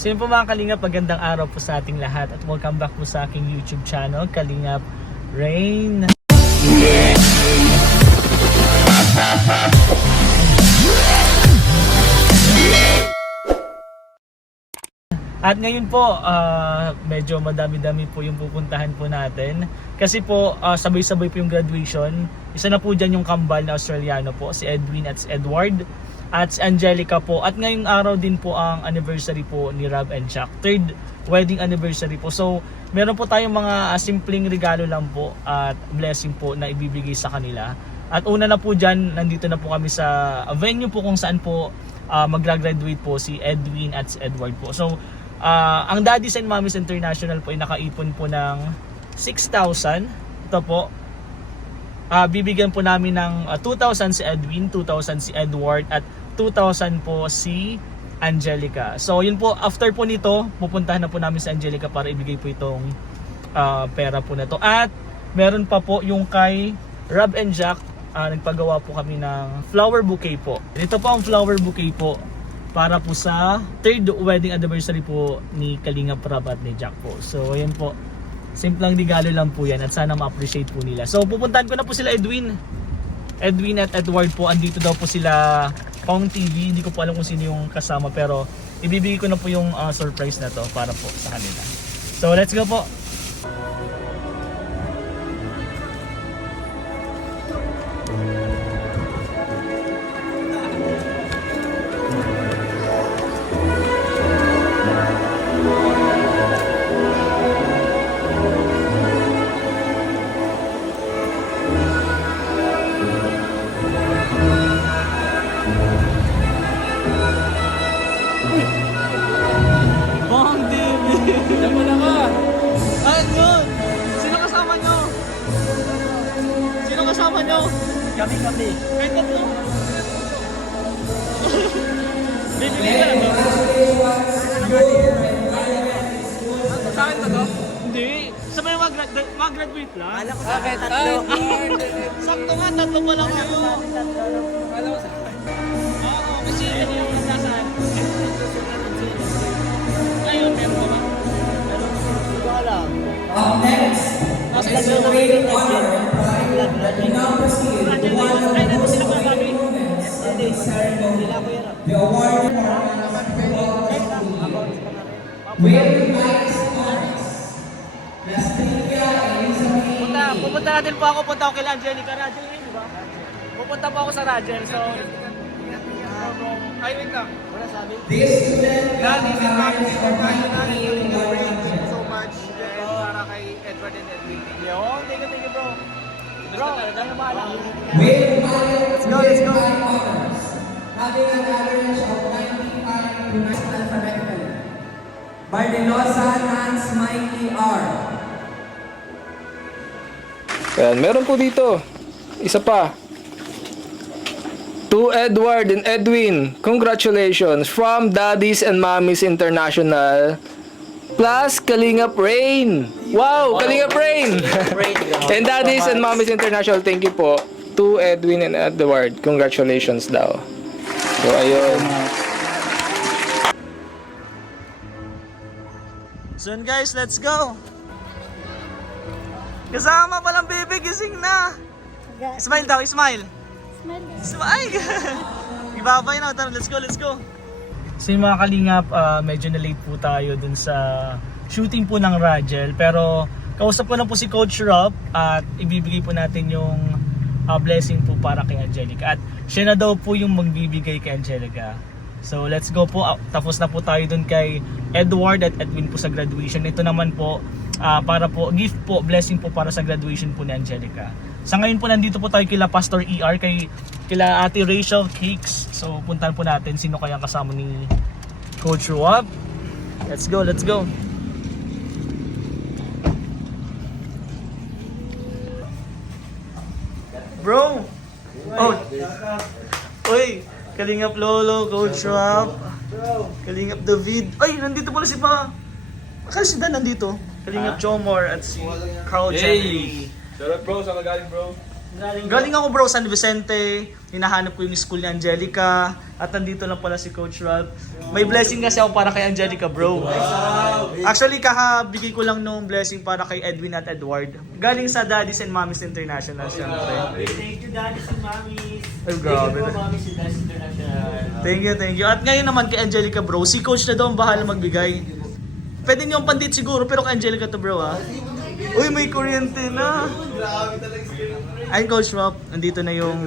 So yun po mga Kalingap, magandang araw po sa ating lahat at welcome back po sa aking YouTube channel, Kalingap Rain. At ngayon po, medyo madami-dami po yung pupuntahan po natin. Kasi po, sabay-sabay po yung graduation. Isa na po dyan yung kambal na Australiano po, si Edwin at si Edward. At si Angelica po. At ngayong araw din po ang anniversary po ni Rob and Jack. Third wedding anniversary po. So, meron po tayong mga simpleng regalo lang po at blessing po na ibibigay sa kanila. At una na po dyan, nandito na po kami sa venue po kung saan po mag-graduate po si Edwin at si Edward po. So, ang Daddies and Mommies International po ay nakaipon po ng 6,000. Ito po. Bibigyan po namin ng 2,000 si Edwin, 2,000 si Edward, at 2,000 po si Angelica. So yun po, after po nito, pupuntahan na po namin si Angelica para ibigay po itong pera po na to. At meron pa po yung kay Rob and Jack, nagpagawa po kami ng flower bouquet po. Ito po ang flower bouquet po para po sa third wedding anniversary po ni Kalingap Rob at ni Jack po. So ayan po, simpleng regalo lang po yan at sana ma-appreciate po nila. So pupuntahan ko na po sila Edwin at Edward po. Andito daw po sila Pong TV. Hindi ko po alam kung sino yung kasama, pero ibibigay ko na po yung surprise na to para po sa kanila. So let's go po. Kami. Kahit tatlo. Bibigay ka lang ba? Sa akin ba to? Hindi. Sabay mag-graduate lang. Alam ko sa akin tatlo. Sakto nga, tatlo pa lang kayo. Alam ko sa akin. Oo, kasi yun yung nasaan. Ngayon, meron ka ba? Hindi ko alam. Next. Kasi tatlo na kayo yung we now proceed to one of the most exciting moments of this ceremony. The award we invite honors. Castilla Elizabeth. Pupunta natin po ako. Punta ako kay Angelica. Rajel yun, di ba? Pupunta po ako sa Rajel. So, ay, wait lang. Wala sabi. This student Daddy, so much para kay Edward and Edwin. Thank you, bro. Bro, dahil maala. Let's go. Having an average of 95 pronounced alphabetically. Bardelosa Hans Mikey R. Ayan, meron po dito. Isa pa. To Edward and Edwin, congratulations from Daddies and Mommies International plus Kalingap Rain. Wow, Kalingap Rain! And Daddies and Mommies International, thank you po. To Edwin and Edward, congratulations daw. So, ayun. Soon guys, let's go! Kasama palang baby, gising na! Smile daw, smile! Smile! Ibabay na, tara, let's go! So yung mga Kalingap, medyo na late po tayo dun sa shooting po ng Rajel. Pero kausap ko na po si Coach Rob at ibibigay po natin yung blessing po para kay Angelica. At siya na daw po yung magbibigay kay Angelica. So let's go po. Tapos na po tayo dun kay Edward at Edwin po sa graduation. Ito naman po para po gift po, blessing po para sa graduation po ni Angelica. Sa ngayon po nandito po tayo kila Pastor ER, kila Ate Rachel Cakes. So puntahan po natin sino kaya kasama ni Coach Rob. Let's go. Bro! Oh! Uy! Kalingap Lolo, Coach Rob, Kalingap David. Ay! Nandito pala si Pa! Akala si Dan nandito. Kalingap Chomor at si Carl Jeffrey. Shoutout bro, saan ka galing bro? Galing ako bro, San Vicente. Hinahanap ko yung school ni Angelica. At nandito lang pala si Coach Ralph. May blessing kasi ako para kay Angelica bro. Actually, kakabigay ko lang nung blessing para kay Edwin at Edward. Galing sa Daddies and Mommies International syempre. Thank you, Daddies and Mommies. Ay, grabe. Thank you po, Mommies and Daddies International. Thank you, thank you. At ngayon naman kay Angelica bro, si Coach na daw ang bahala magbigay. Pwede niyo ang pandit siguro, pero kay Angelica to bro ha. Uy, may kuryente na. Ay, Coach Rob, nandito na yung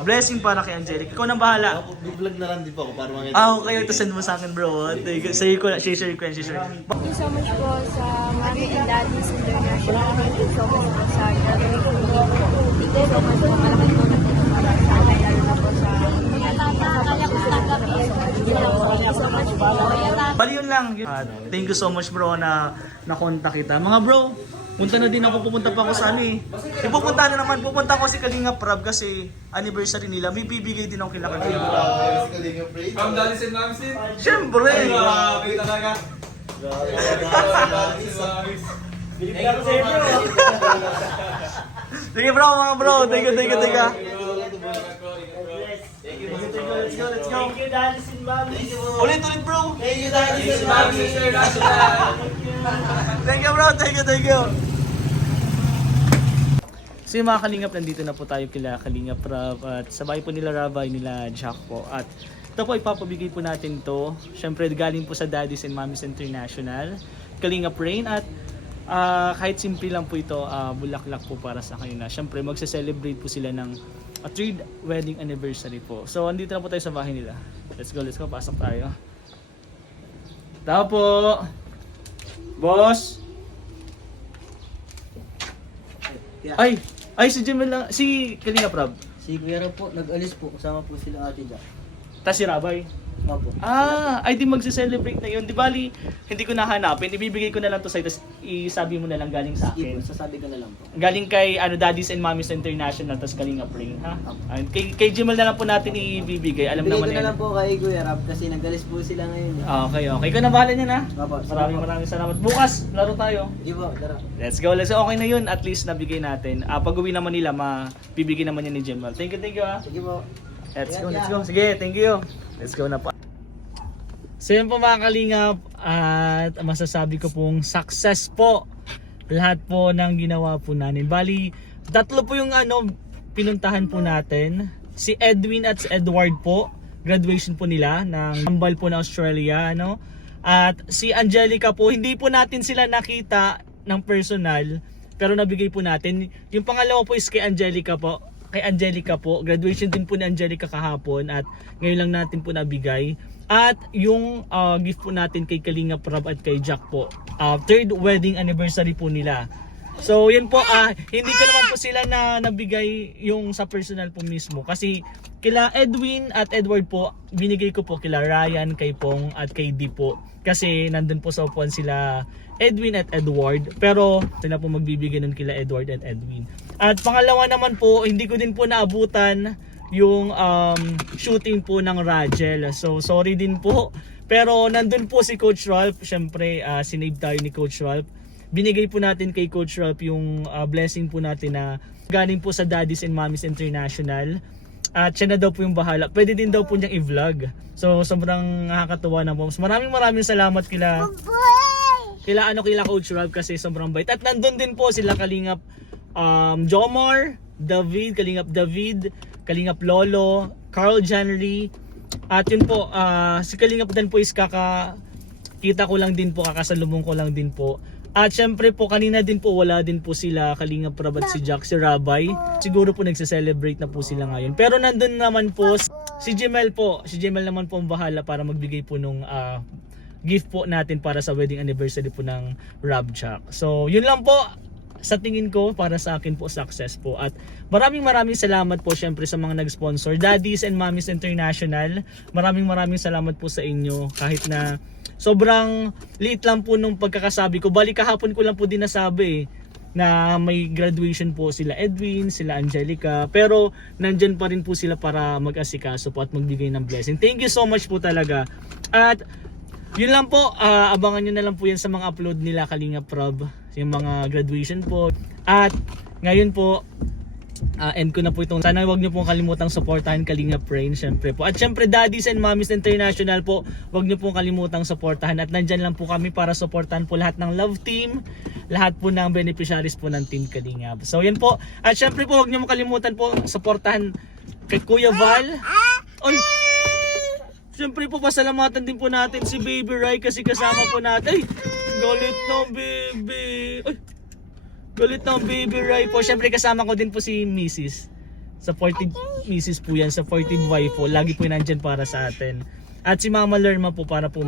blessing para kay Angelica. Ikaw nang bahala. Vlog na lang din po ako para makita. Okay, ito send mo sa akin bro. Share ko, share ko. Thank you so much po sa Mommy and Daddies International. Thank you so much po sa gagawin ko. Thank you so much po. Malaking po natin para sa akin. Lalo na po sa mga kaya ko tanggapin. Thank you so much po. Bali yun lang. Thank you so much bro na nakontak kita. Mga bro, punta na din ako, pupunta pa ako sa ano eh. Pupunta na naman, pupunta ako si Kalinga Prab kasi anniversary nila. May bibigay din ako kila Kalinga Prab. From Daddies and Mommies. Siyempre! Grabe talaga. Binigyan ko sa inyo. Sige bro, mga bro. Thank you. Let's go. Thank you, Daddies and Mommies. Ulit bro. Thank you, Daddies and Mommies International. Thank you bro, thank you. So yung mga Kalingap, nandito na po tayo kila Kalingap Rab at sabay po nila Rabay, nila Jack po. At ito po ipapabigay po natin to. Syempre galing po sa Daddies and Mommies International, Kalingap Rain at kahit simple lang po ito, bulaklak po para sa kanila. Syempre magse-celebrate po sila ng 3rd wedding anniversary po. So andito na po tayo sa bahay nila. Let's go, pasok tayo. Tao po. Boss. Ay si Jimel lang, si Kalinga Prab. Si Kuya Rob po, nag-alis po, kasama po sila Ate Jack. Tas si Rabay. Opo. Ay di magse-celebrate na yun. Di bali, hindi ko nahanapin. Ibibigay ko na lang to sa'yo, tas isabi mo na lang galing sa Sige po, akin. sasabi ko na lang po. Galing kay Daddies and Mommies International, tas Kalinga Pring, ha? Ay, kay Jimel na lang po natin ibibigay. Alam Bigay naman ko na yan. lang po kay Kuya Rob kasi nag-alis po sila ngayon. Eh. Okay. Ikaw na bahala niyan, ha? Opo, sige po. Maraming salamat. Bukas, laro tayo. Sige po, tara. Let's go. Okay na yun. At least nabigay natin. Pag-uwi naman nila, mabibigay naman yan ni Jimel. Thank you, ha? Sige po. Let's go. Sige, thank you. Let's go na pa. So yun po mga Kalingap, at masasabi ko pong success po lahat po ng ginawa po natin. Bali, tatlo po yung pinuntahan po natin. Si Edwin at si Edward po, graduation po nila ng Tambal po na Australia, At si Angelica po, hindi po natin sila nakita ng personal, pero nabigay po natin. Yung pangalawa po is kay Angelica po. Graduation din po ni Angelica kahapon at ngayon lang natin po nabigay. At yung gift po natin kay Kalinga Prab at kay Jack po, 3rd wedding anniversary po nila. So yun po, hindi ko naman po sila na nabigay yung sa personal po mismo kasi kila Edwin at Edward po, binigay ko po kila Ryan, kay Pong at kay Di po. Kasi nandun po sa upuan sila Edwin at Edward, pero sila po magbibigay nun kila Edward at Edwin. At pangalawa naman po, hindi ko din po naabutan yung shooting po ng Ragel. So sorry din po. Pero nandun po si Coach Ralph. Syempre sinave tayo ni Coach Ralph. Binigay po natin kay Coach Ralph yung blessing po natin na galing po sa Daddies and Mommies International. At siya na daw po yung bahala. Pwede din daw po niyang i-vlog. So sobrang nakakatuwa na po. Maraming salamat kila Coach Ralph kasi sobrang bait. At nandun din po sila Kalingap Jomar, David, Kalingap David, Kalingap Lolo, Carl Janry. At yun po, si Kalingap Dan po is kita ko lang din po, kakasalubong ko lang din po. At syempre po, kanina din po wala din po sila Kalingap Prab at si Jack, si Rabay. Siguro po nagse-celebrate na po sila ngayon. Pero nandun naman po si Jemel po. Si Jemel naman po ang bahala para magbigay po nung gift po natin para sa wedding anniversary po ng Rob Jack. So yun lang po. Sa tingin ko, para sa akin po, success po. At maraming salamat po syempre sa mga nag-sponsor. Daddies and Mommies International, maraming salamat po sa inyo. Kahit na sobrang liit lang po nung pagkakasabi ko. Bali kahapon ko lang po din nasabi na may graduation po sila Edwin, sila Angelica. Pero nandyan pa rin po sila para mag-asikaso po at magbigay ng blessing. Thank you so much po talaga. At yun lang po, abangan nyo na lang po yan sa mga upload nila Kalinga Prab, yung mga graduation po. At ngayon po, end ko na po itong. Sana wag niyo pong kalimutang suportahan Kalingap Rain, syempre po. At syempre Daddies and Mommies International po, wag niyo pong kalimutang suportahan. At nandyan lang po kami para suportahan po lahat ng love team, lahat po ng beneficiaries po ng Team Kalingap. So yan po. At syempre po, wag niyo makalimutan po suportahan kay Kuya Val. Oy! Syempre po, pasalamatan din po natin si Baby Rai kasi kasama po natin. Ay! Galit ng baby! Ay! Galit ng Baby Rai po. Syempre kasama ko din po si Mrs. Supportive Mrs. po yan. Supportive wife po. Lagi po nandyan para sa atin. At si Mama Lerma po para po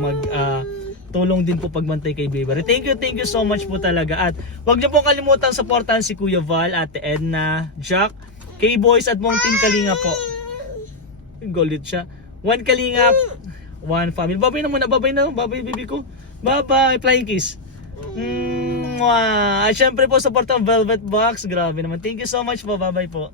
tulong din po pagbantay kay Baby Rai. Thank you so much po talaga. At wag niyo pong kalimutan supportahan si Kuya Val, Ate Edna, Jack, K-Boys at buong Team Kalingap po. Galit siya. One Kalingap, one family. Babay na muna. Babay na. Babay baby ko. Bye-bye. Flying kiss. At syempre po support ang Velvet Box. Grabe naman. Thank you so much po. Bye-bye po.